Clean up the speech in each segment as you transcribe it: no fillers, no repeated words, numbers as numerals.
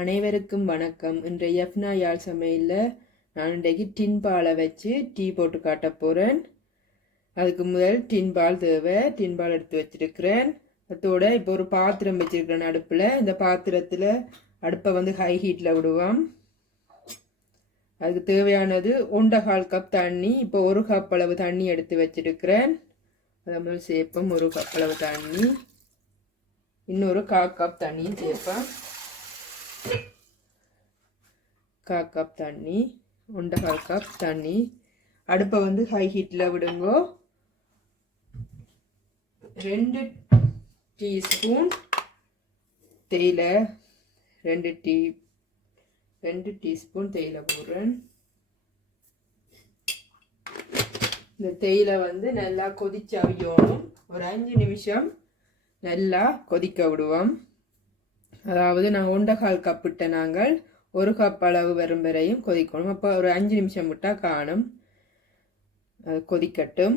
அனைவருக்கும் வணக்கம். இன்றைய எஃப்னா யாழ் சமையலில் நான் இன்றைக்கு டின் பாலை வச்சு டீ போட்டு காட்ட போகிறேன். அதுக்கு முதல் டின் பால் தேவை. டின் பால் எடுத்து வச்சிருக்கிறேன். அதோட இப்போ ஒரு பாத்திரம் வச்சிருக்கிறேன் அடுப்பில். இந்த பாத்திரத்தில் அடுப்பை வந்து ஹை ஹீட்டில் விடுவோம். அதுக்கு தேவையானது 1.25 கப் தண்ணி. இப்போ 1 கப் அளவு தண்ணி எடுத்து வச்சிருக்கிறேன். அதை முதல் சேர்ப்போம். 1 கப் அளவு தண்ணி, இன்னொரு 1/4 கப் தண்ணியும் சேர்ப்பேன். 1/4 கப் தண்ணி, 1.25 கப் தண்ணி. அடுப்பை வந்து ஹை ஹீட்டில் விடுங்கோ. 2 டீஸ்பூன் தேயிலை, 2 டீஸ்பூன் தேயிலை போடுறேன். இந்த தேயிலை வந்து நல்லா கொதிச்சு அவியணும். ஒரு 5 நிமிஷம் நல்லா கொதிக்க விடுவோம். அதாவது நாங்கள் 1/4 கப் விட்ட நாங்கள் 1 கப் அளவு வரும் வரையும் கொதிக்கணும். அப்போ ஒரு 5 நிமிஷம் விட்டால் காணும். அது கொதிக்கட்டும்.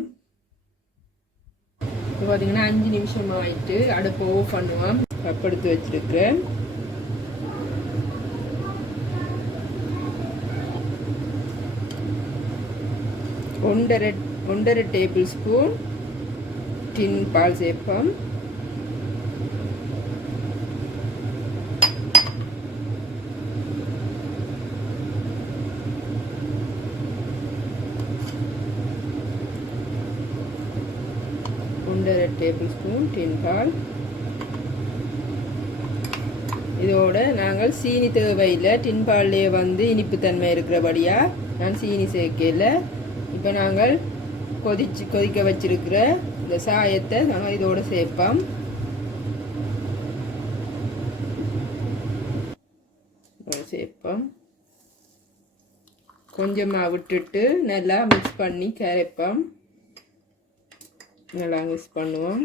இப்போ பார்த்தீங்கன்னா 5 நிமிஷம் ஆகிட்டு அடுப்பை ஆஃப் பண்ணுவோம். கப் எடுத்து வச்சிருக்கிறேன். ஒன்றரை டேபிள் ஸ்பூன் டின் பால் சேர்ப்போம். ஒன்றரை டேபிள் ஸ்பூன் டின் பால். இதோட நாங்கள் சீனி தேவையில்லை. டின் பால்லே வந்து இனிப்புத்தன்மை இருக்கிறபடியாக நான் சீனி சேர்க்கல. இப்போ நாங்கள் கொதிக்க வச்சிருக்கிற இந்த சாயத்தை நாங்கள் இதோட சேர்ப்போம். கொஞ்சமாக விட்டுட்டு நல்லா மிக்ஸ் பண்ணி கரைப்போம். நல்லா மிக்ஸ் பண்ணுவோம்.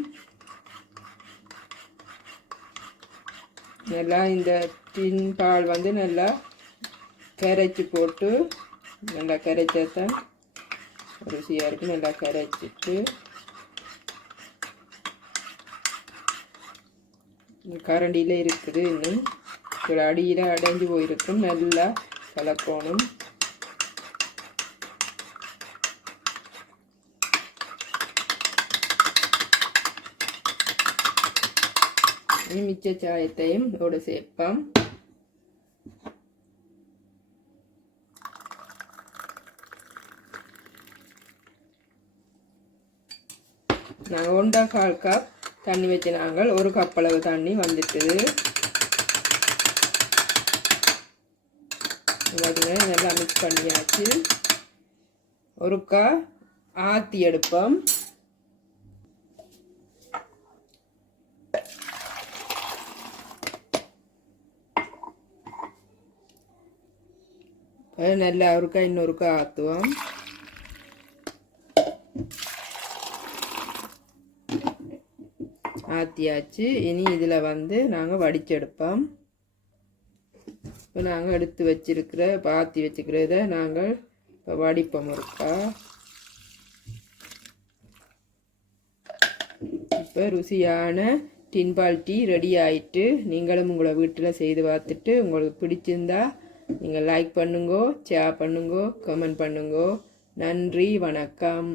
நல்லா இந்த டின் பால் வந்து நல்லா கரைச்சி போட்டு நல்லா கரைச்சாதான் ருசியாக இருக்குது. நல்லா கரைச்சிட்டு கரண்டியில் இருக்குது. இன்னும் ஒரு அடியில் அடைஞ்சு போயிருக்கும். நல்லா கலக்கணும். மிச்ச சாயத்தையும் இதோட சேர்ப்போம். நாங்கள் 1/4 கப் தண்ணி வச்சு நாங்கள் 1 கப் அளவு தண்ணி வந்துட்டுது. நல்லா மிக்ஸ் பண்ணியாச்சு. ஒருக்கா ஆற்றி எடுப்போம். நல்லா ஒருக்கா இன்னொருக்கா ஆற்றுவோம். ஆற்றியாச்சு. இனி இதில் வந்து நாங்கள் வடிச்செடுப்போம். இப்போ நாங்கள் எடுத்து வச்சிருக்கிற பாத்தி வச்சுக்கிறத நாங்கள் இப்போ வடிப்போம் ஒருக்கா. இப்போ ருசியான டின் பால் டீ ரெடி ஆயிட்டு. நீங்களும் உங்களை வீட்டில் செய்து பார்த்துட்டு உங்களுக்கு பிடிச்சிருந்தா நீங்கள் லைக் பண்ணுங்கோ, ஷேர் பண்ணுங்கோ, கமெண்ட் பண்ணுங்கோ. நன்றி, வணக்கம்.